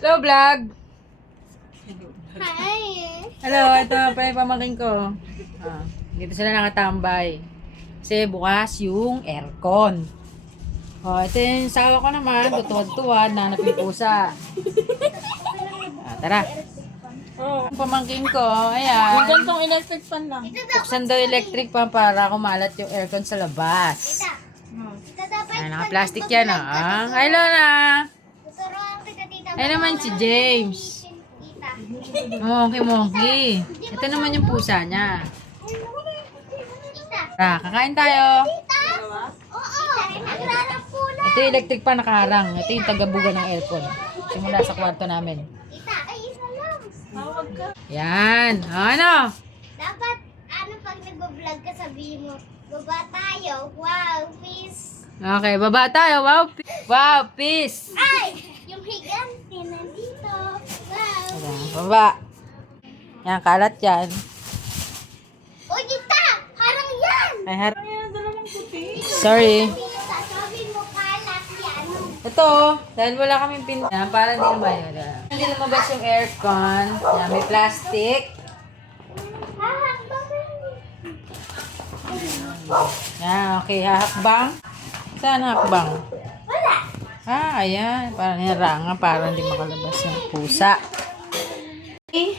Hello, vlog. Hi! Hello, ito pa yung pamangkin ko. Dito sila nakatambay. Kasi bukas yung aircon. Ito yung sawa ko naman. Tutuwad-tuwad. Nanap yung pusa. Tara. Yung pamangkin ko, ayan. Gantong electric fan lang. Buksan daw electric fan para kumalat yung aircon sa labas. Naka-plastic yan, ah. Hi, Lona. Ay naman si James. Monkey. Ito naman yung pusa niya. Kakain tayo. Ito yung electric pan nakaharang. Ito yung tagabuga ng aircon. Simula sa kwarto namin. Yan. Ano? Dapat, pag nag-vlog ka, sabihin mo, baba tayo, wow, peace. Okay, baba tayo. Wow, wow, peace. Ay! Yung higante nandito. Wow, Ayan, baba. Yan, kalat yan. o, kita! Harang yan! Ay, har- Ayan, dalawang puti. Sorry. Sasabi mo, kalat yan. Ito, dahil wala kaming pin... Yan, para hindi lumayo. Hindi lumabas yung aircon. Yan, may plastic. Hahakbang. Yan, okay. Hahakbang. Saan hakbang? Wala. Ayan. Parang nirangan para hindi makalabas yung pusa. Okay.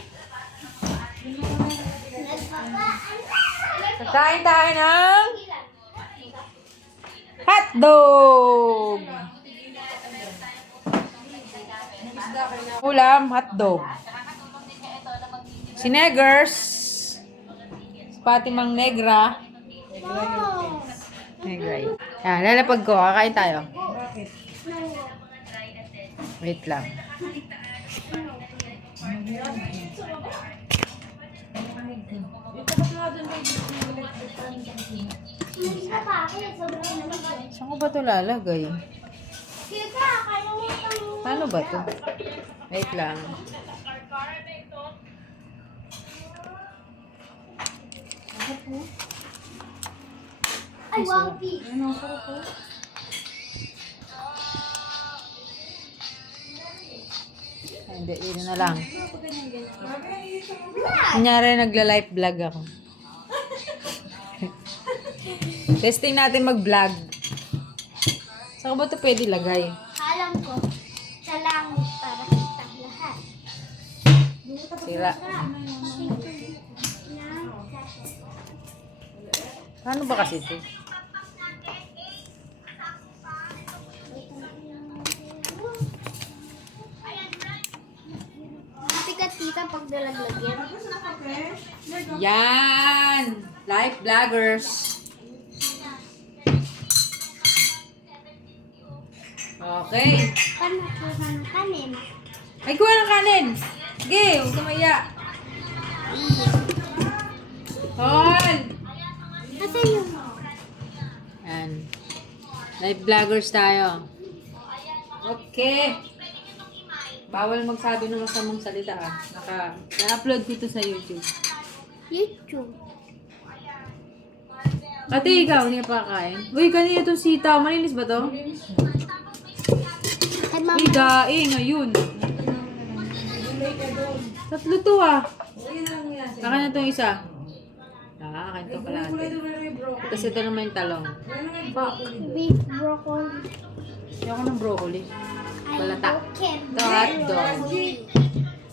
Kakain tayo ng hotdog. Ulam, hotdog. Si Negers. Pati Mang Negra. Wow. Negra. Yan, lalapag ko. Kakain tayo. Wait lang. Hindi ka pa akin. Sobrang naman. Saan ko ba ito lalagay? Kika, kalimutan mo. Paano ba ito? Wait lang. Ay, wow, peace. Ay, hindi, yun na lang. Kunyari, nagla-live vlog ako. Testing natin mag-vlog. Saan ko ba ito pwede lagay? Alam ko, sa langit para kitang lahat. Sira. Paano ba kasi ito? Sikat tita pag nalaglagyan. Yan! Live vloggers. Okay. Paano ko ng kanin? Ay, kuha ng kanin. Sige, huwag kumaya. Hon! Asan yung... Yan. Live vloggers tayo. Okay. Bawal magsabi ng masamang salita ah. Na-upload ko to sa YouTube. YouTube. Ate, ikaw, hindi ka pa kain? Uy, kanina itong sitaw. Malinis ba to? Ay, mama. Uy, daing. Ayun. Tatlo to ah. Akin na itong isa. Akin to pala. Tapos ito naman yung talong. Beef broccoli. Ayoko ng broccoli. Balata. Okay. Ito hotdog.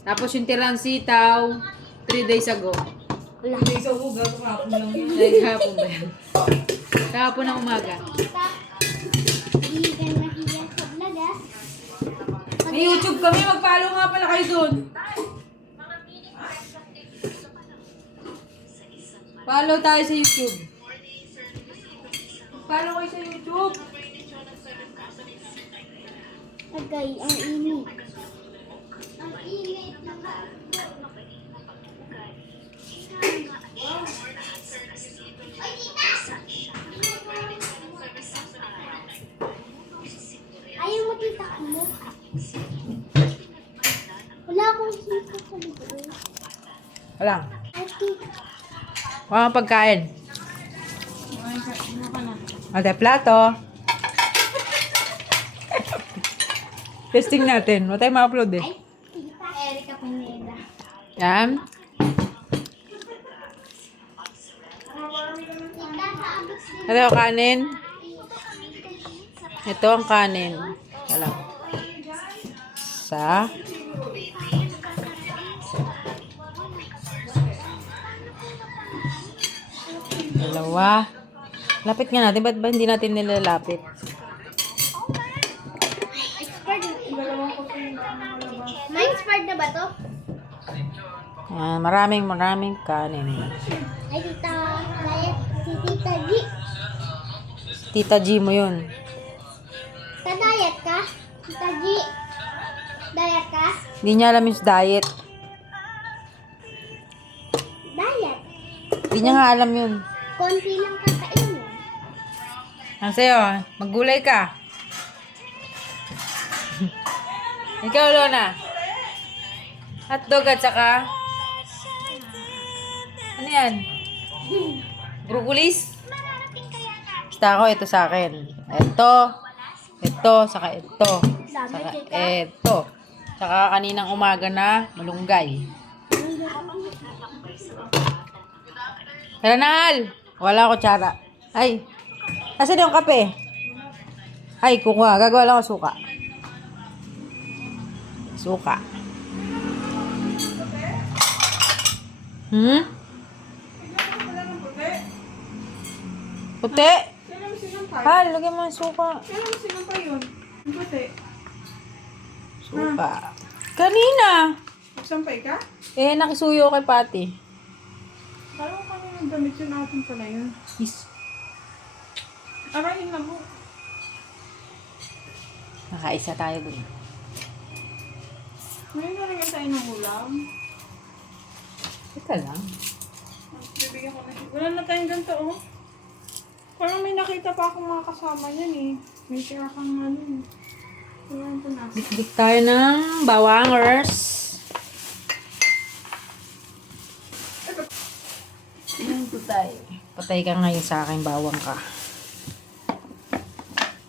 Tapos yung tirang sitaw, 3 days ago. Wala. Ay, kahapon ba yan? Kahapon ng umaga. Higan na higan sa vlog ah. May YouTube kami, mag-follow nga pala kayo dun. Follow tayo sa YouTube. Follow kayo sa YouTube. Agay, ang init. Ang init ng Ay, tita! Ayaw mo tita ang mukha. Wala akong sika sa loob. Wala. Ay, tita. Wala kang pagkain. Ate, plato. Testing natin. Wala tayong ma-upload eh. Ay, Tita Erika Pineda. Yan. Tita, saabot din. Ito yung kanin. Ito ang kanin. Wala. Sa. Dalawa. Lapit nga natin. Ba't ba hindi natin nilalapit? May expired na ba to? Yan. Maraming kanin. Ay, Tita, si Tita G. Tita G mo yun. Ka-diet ka? Tita G. Diet ka? Hindi niya alam yung diet. Diet. Hindi niya nga alam yun. Konti lang kakainin. Ang sa'yo, maggulay ka. Ikaw, Lona. Hotdog at saka... Ano yan? Brugulis? Basta ako, ito sa akin. Ito, saka ito. Saka ito. Saka kaninang umaga na malunggay. Tara na, Hal. Wala ko tsara. Ay, asan yung kape? Ay, kukuha. Gagawa lang ako suka. Suka. Puti? Kailan mo sinampay? Hal, lagyan mo ng suka. Kailan mo sinampay yun? Ang puti. Suka. Kanina. Nagsampay ka? Eh, nakisuyo kay Pati. Parang kami ng damit yun natin pala yun. Yes. Arayin na mo. Nakaisa tayo dun. Ngayon na rin tayo ng ulam. Teka lang. Bibigyan ko na. Wala na tayong ganito, oh. Parang may nakita pa akong mga kasama niyan eh. May tira kang ano eh. Tingnan ko na. Dikdik tayo ng bawangers. Yan po tayo. Patay ka ngayon sa akin, bawang ka.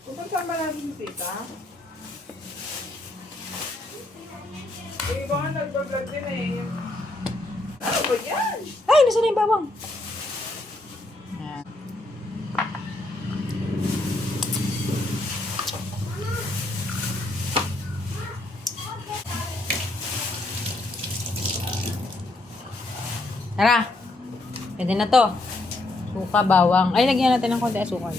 Pupunta ba natin si tita? Eh, baka nag-vlog din eh. Ano ba yan? Ay, nasa na yung bawang? Yan. Tara. Pwede na to. Suka, bawang. Ay, lagyan natin ng konti asukal.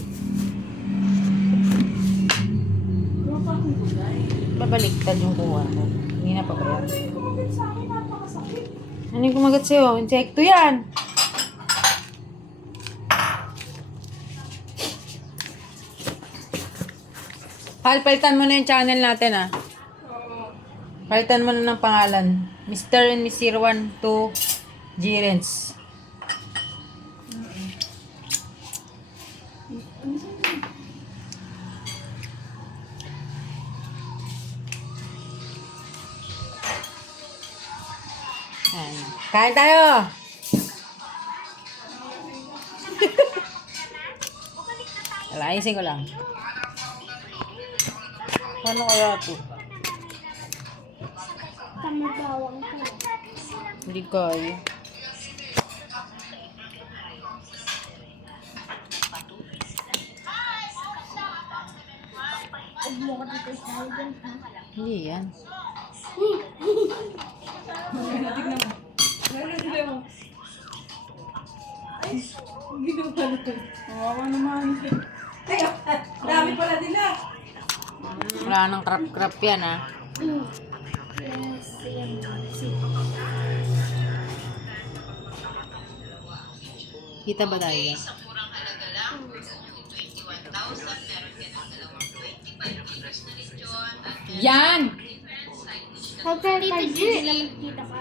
Babaliktad yung kuha ko. Hindi na pa ba yan? Kumagat sa akin, napakasakit. Ano yung kumagat sa'yo? Insekto yan. Hal, palitan mo na yung channel natin ah. Oo. Palitan mo na ng pangalan. Mr. and Miss 012 G-Rents. Ayan. Kain tayo! Wala, ayusin ko lang. Paano kaya ito? Kamabawang ka. Hindi kaya. Huwag mo ka dito sa halgan, ha? Hindi yan. Kawawa naman. Dami pala nila. Wala nang crap-crap yan ah. Yes, yan. Kita ba tayo? Yan! Hotel Tita G. Naman kita ka.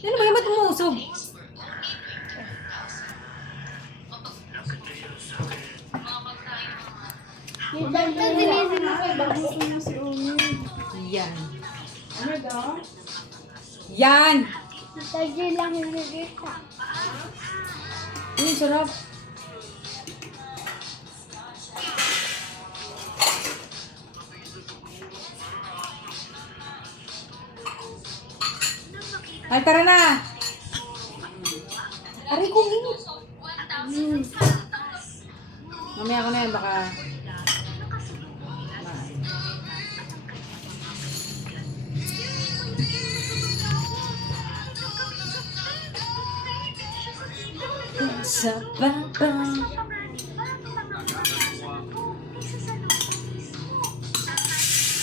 Ano ba yung ba't umusog? Tita G, dinisin mo kay bago. Gusto mo si Umi. Yan. Ano daw? Yan! Tita G lang hindi kita. Sarap. Ay, tara na! Aray ko, mamaya ko na yan, baka... Sa baba.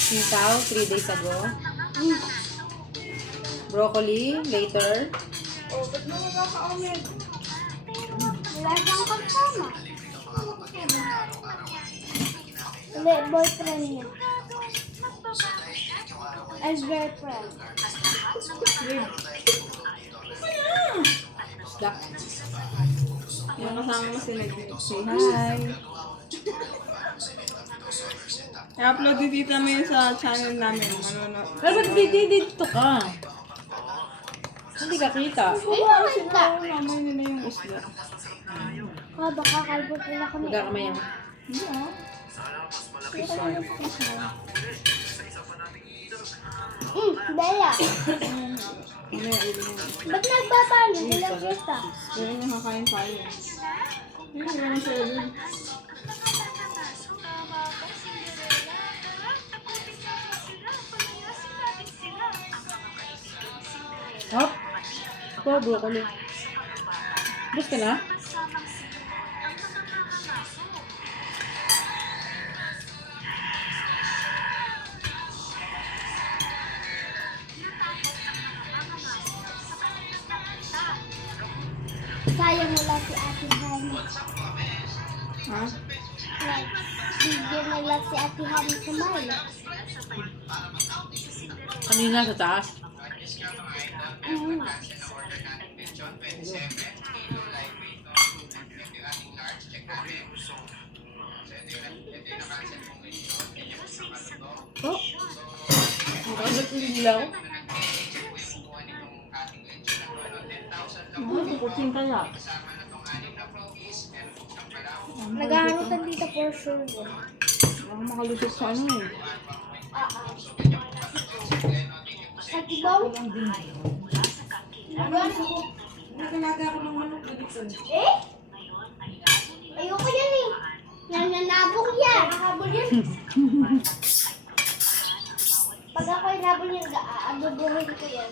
Sitaw, 3 days ago. Broccoli, later. Oh, ba't mo nakaka-omid? Wala siyang kasama. Hindi, boyfriend niya. Ex-girlfriend. Isda. Yung kasama mo sila. Say hi. I-upload din dito namin sa channel namin. Manonood. Pero ba't dito ka? Hindi ka kita. Ayun ka. Namoy nila yung isla. Baka kalbo nila kami. Magkakamay ako. Hindi ah. Bella. Mamaya ilin mo. Ba't nagbabalo? Ilang kita? Pero yung nakakain tayo. Yun, yun ang sabi. Hop. Ito, broccoli. Bus ka na? Sayang wala si Ate Hani. Ha? Bigyan nila si Ate Hani sumali. Kanina sa taas. Oh. Ang kagat yung dilaw. Kukutin kaya. Naghahanutan dito for sure. Ako makalusot sa ano eh. Sa tibaw? Nagalaga ako ng manok dito. Eh? Ayoko yan eh. Nananabog yan. Nakahabol yan. Pag ako'y nabol yan, aabubuhin ko yan.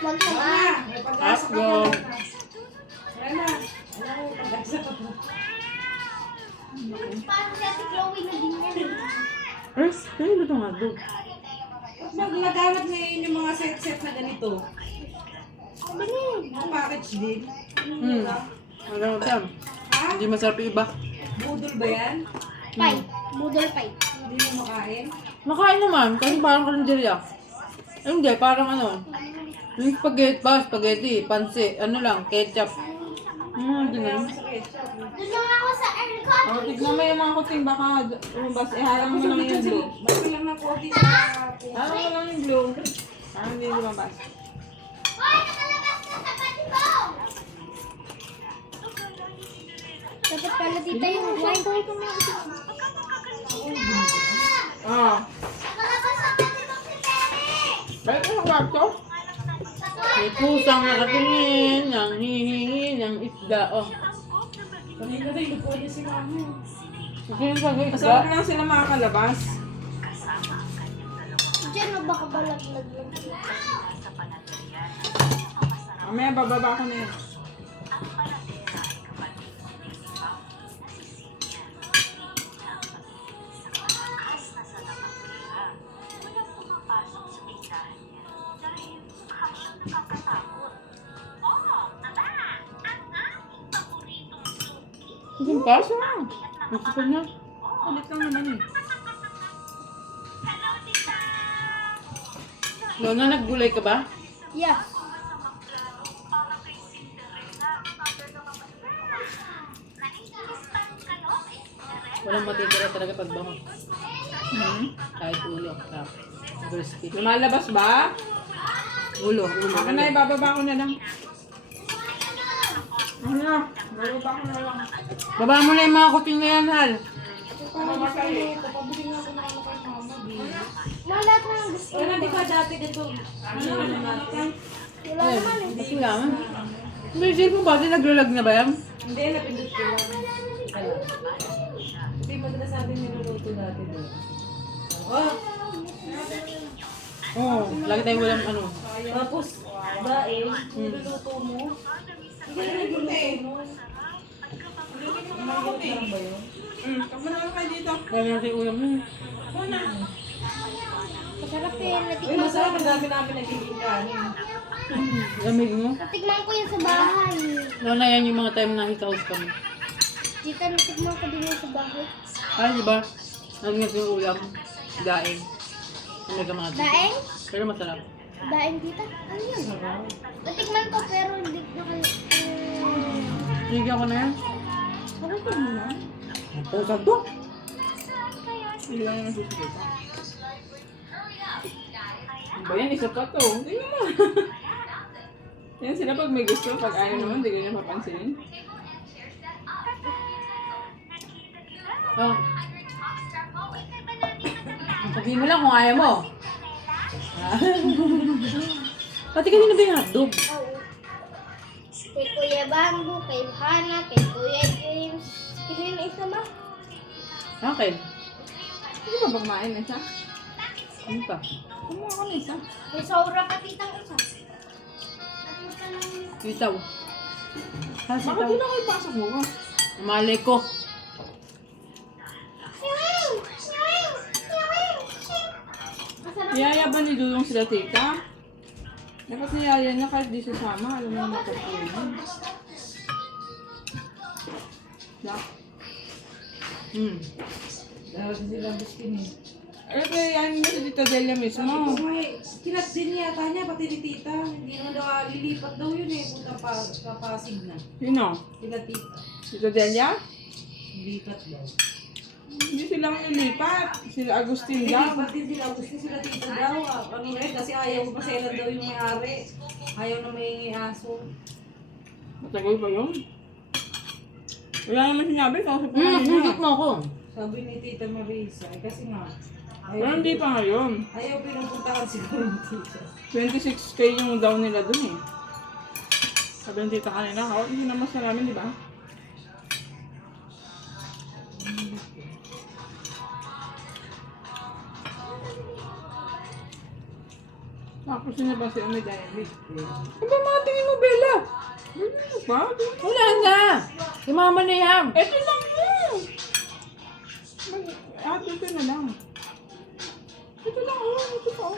Magsamaan. Let's go. Parang si Ate Chloe na din yan. Earth, kaya ba ito nga dog? Naglaganap ngayon yung mga set-set na ganito. Ano din? Ang package din. Ano tam? Hindi masarap yung iba. Budol ba yan? Pie. Budol pie. Hindi mo makain? Makain naman, kasi parang karinderya. Eh, hindi, parang ano. Yung spaghetti, pansi, ano lang, ketchup. Hindi na. Sa ketchup. Doon lang ako sa aircon. O, tignan mo yung mga kuting baka lumabas. Iharang mo lang yung glue. Basta lang ng konti sa Harang mo lang yung glue. Parang hindi lumabas. Hoy, nakalabas ka sa patibaw! Dapat pala dito yung wine. Ah. Nakalabas sa patibaw si Mary! Bakit ka ng kwarto? May pusang nakatingin, ng hihingi, ng isda. Oh. kanina rin, nagpwede si mami. Kasi yung sa isda. Kasama lang sila makakalabas. Diyan mo baka balaglag lang. Mamaya bababa ko na yan. Sige pa? Gusto ko na. Ulit lang naman eh. Lona, naggulay ka ba? Yeah. Walang matitira talaga pag bango. Kahit ulo. Tap. Crispy. Lumalabas ba? Ulo. Ako na, ibababa ko na lang. Ano na? Baba ko na lang. Baba mo na yung mga kuting na yan, Hal. Parang gusto ko ito. Pabili nga ako ng ano kay mama. Malat na ang gusto. Wala, di ba dati dito? Ano natin? Wala naman eh. Kasi nga. May isip mo ba? Naglalag na ba yan? Hindi, napindot ko lang. Hindi mo na sabi niluluto dati doon. Oh, Oo. Lagi tayo walang ano. tapos, dahil, niluluto mo. Hindi na niluluto mo. Umagot lang ba yun? Kama na kayo dito. Lagi natin yung ulam mo. Muna. Masarap eh. Uy, Natikman ko. masarap ang dami namin nagiging kanin. Lamig mo. Natikman ko yun sa bahay. Noon na yan yung mga time na hikaos kami. Tita, natikman ko din yun sa bahay. Ay, di ba? Lagi natin yung ulam. Daing. Ang nagamati. Daeng? Pero masarap. Daeng tita? Ano yun? Natikman ko pero hindi Bigyan ko na yan. Parang ko muna. Oo, sakto. Hindi lang naman susunod. Ano ba yan? Isa pa to. Tingnan mo. Yan sila pag may gusto. Pag ayaw naman, hindi ganyan papansinin. Oh. Sabihin mo lang kung ayaw mo. Pati kanina ba yung hotdog? Kay Kuya Bamboo, kay Hana, kay Kuya James. Sino yung isa ba? Akin. Hindi ba kumain na siya? Ano pa? Kumuha ko na isa. May saura pa titang isa. Sitaw. Ha, Bakit sitaw. hindi na kayo pasok mo ba? Malay ko. Masarap. Yaya ba ni Dulong sila tita? Dapat si Yaya na kahit di sasama. Alam mo naman magkakaroon. Hmm. Dahil silang biskin eh. Ano kaya yan mo si Tita Delia mismo? May kinat din yata niya, pati ni tita. Hindi naman daw, lilipat daw yun eh. Punta pa, kapasig na. Sino? Sila tita. Tita Delia? Lilipat daw. Hindi silang ilipat. Sila Agustin Hindi, lang. pati sila, gusto sila tita daw. Ano rin, kasi ayaw maselan daw yung may-ari. Ayaw na may aso. Matagal pa yun. Wala naman sinabi. Kausap ko Higit kanina. mo ako. Sabi ni Tita Marisa, eh, kasi nga, Pero hindi pa ngayon. ayaw pinupuntahan siguro ni Tita. 26k yung down nila dun eh. Sabi ng tita kanina, hawak hindi naman sa namin, di ba? Tapos yun na ba si Ame Diary? Ano ba mga tingin mo, Bella? Ano ba? Wala na. Sumama na yan. Ito lang yun! Ito na lang. Ito lang, ito pa.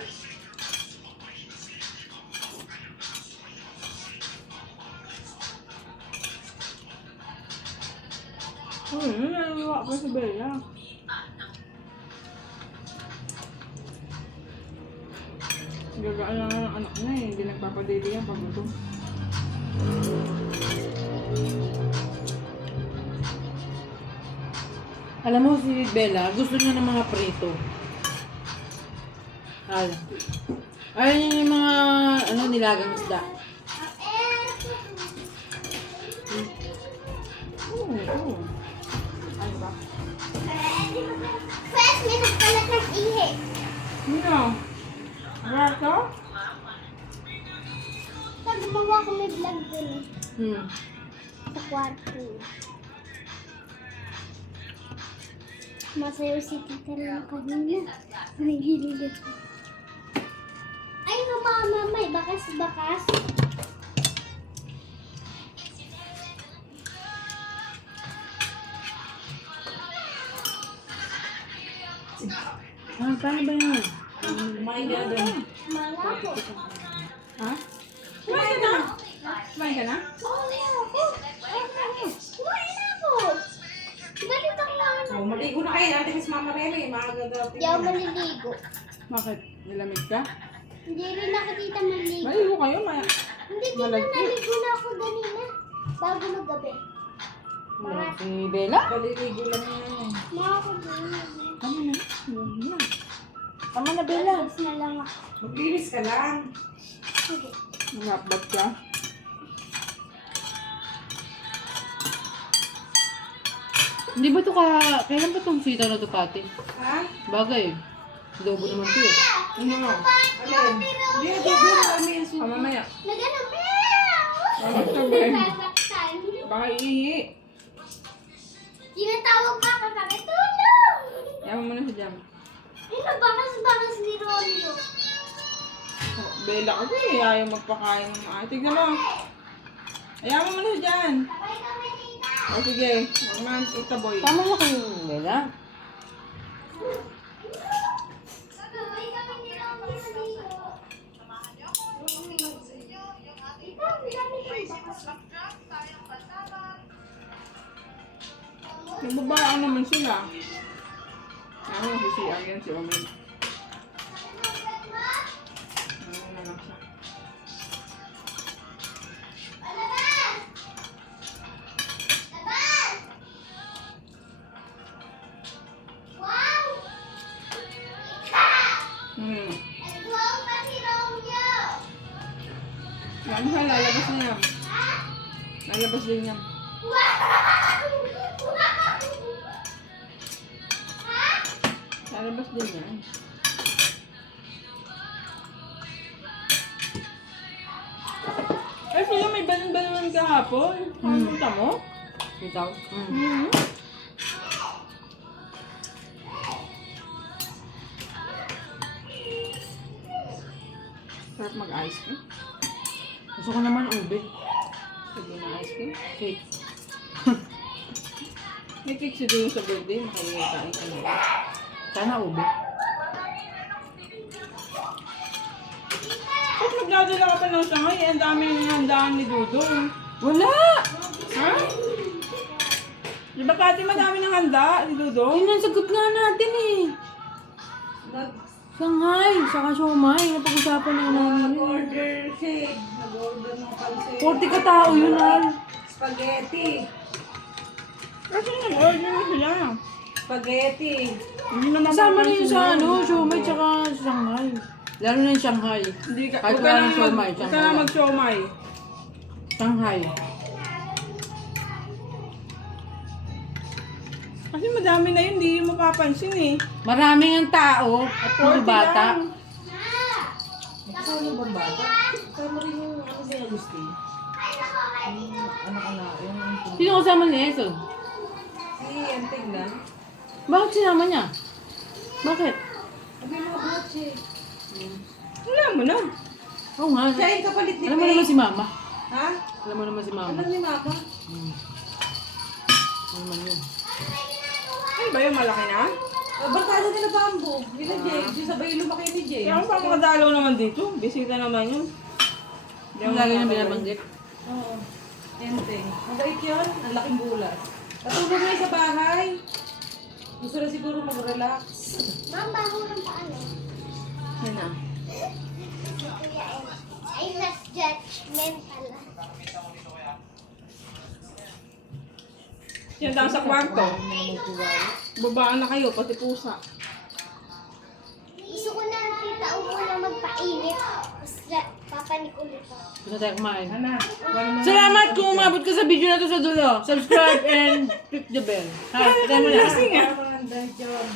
Naliwa pa si Bella. Gagaan lang ang anak niya eh. Hindi nagpapadili yan pag gutom. Alam mo si Bella, gusto niya ng mga prito. Alam. Ayaw niya yung mga nilagang isda. Oo. Ano ba? First, may nagkalat ng ihi. Sino? Rato? Pag gumawa ko may vlog dun eh. Sa kwarto. Masayaw si Tita na kanina. Nagililit. Ay, no, mama, may bakas-bakas. Paano ba yan? Kumain ka doon. Mga po. Ha? Kumain ka na? Kumain ka na? Kumain ako. Kumain ako. Galit ako na ano. Oh, maligo na kayo natin mas Mama Rere. Makagagatin. Hindi ako maliligo. Bakit? Nilamig ka? Hindi rin ako tita maligo. Maligo kayo, Maya. Hindi tita, Malagkit. naligo na ako ganina. Bago magabi. Si Bella? Paliligo lang yan eh. Mga ako ganina. Kami na. Yan. Tama na, Bella. Tapos na lang ako. Maglinis ka lang. Sige. Nangapbat ka. Hindi ba ito kailan ba itong sitaw na ito pati? Ha? Bagay. Adobo naman ito eh. Ano mo? Alin? Hindi na dobo na kami yung suka. Mamaya. Nagano, meow! Bakit sabay? Sasaktan. Baka iihi. Tinatawag pa ka kami, tulong! Yaman mo na si Jam. Ano, bakas-bakas ni Rolio. Bela kasi ayaw magpakain ng mga. Tignan mo. Ayaw mo na dyan. Sabay kami dito. O sige. Huwag man itaboy. Tama na kayo, Bella. Sabay kami dito. Nagbabayaan naman sila. Ako nasisiyan yan si Omen. Ano na lang siya. Hmm. Yan siya, lalabas na yan. Lalabas din yan. Lalabas din yan. Eh, sila may balon-balon kahapon. Kamunta mo? Sitaw? Mm-hmm. Sarap mag-ice cream. Gusto ko naman ube. Sige na ice cream. Cake. May cake siguro sa birthday. Makalimutain ka na. Sana ube. Ba't magdadala ka pa ng sangay? Ang daming handaan ni Dudong. Wala! Ha? Di ba Kati madami ng handa ni Dudong? Yun ang sagot nga natin eh. Shanghai, saka siomay. Napag-usapan na namin yun. Nag-order cake. Nag-order ng pansit. 40 ka tao yun, Al. Spaghetti. Kasi nag-order na sila. Spaghetti. Hindi naman Kasama na yun papansin sa yun. ano, siomay tsaka Shanghai. Lalo na yung Shanghai. Hindi ka, Kahit huwag wala ka ng na siomay, huwag ka Shanghai na lang. mag-siomay. Shanghai. Kasi madami na yun, hindi yun mapapansin eh. Maraming ang tao at puro 40 bata. lang. Kasama bang bata? Kasama rin yung ano si Agustin. Yung anak-anak. Yung Sino kasama ni Eson? si Enteng lang. Bakit sinama niya? Bakit? Sabi mga botche. Wala mo na. Oo nga. Siya yung kapalit ni Alam mo Faye. naman si Mama. Ha? Alam mo naman si Mama. Alam ni Mama. Ano naman yun? Ay ba yung malaki na? Barkada nila Bambo. Nila Jay. Yung sabay lumaki ni Jay. Kaya kung pa makadalaw naman dito, bisita naman yun. Yung lagi niya binabanggit. Oo. Enteng. Mabait yun. Ang laking bulas. Patulog na yun sa bahay. Gusto na siguro mag-relax. Ma'am, baho ng paano? Yan na. Si Kuya M. Ay, less judgmental. Yan daw sa kwarto. Babaan na kayo, pati pusa. Gusto ko na kita muna magpainit. Tapos papanik ulit ako. Gusto tayo kumain. Ana, wala mo. Salamat kung umabot ka sa video na to sa dulo. Subscribe and click the bell. Ha, patay mo na. Lasing ah. Parang dahil dyan.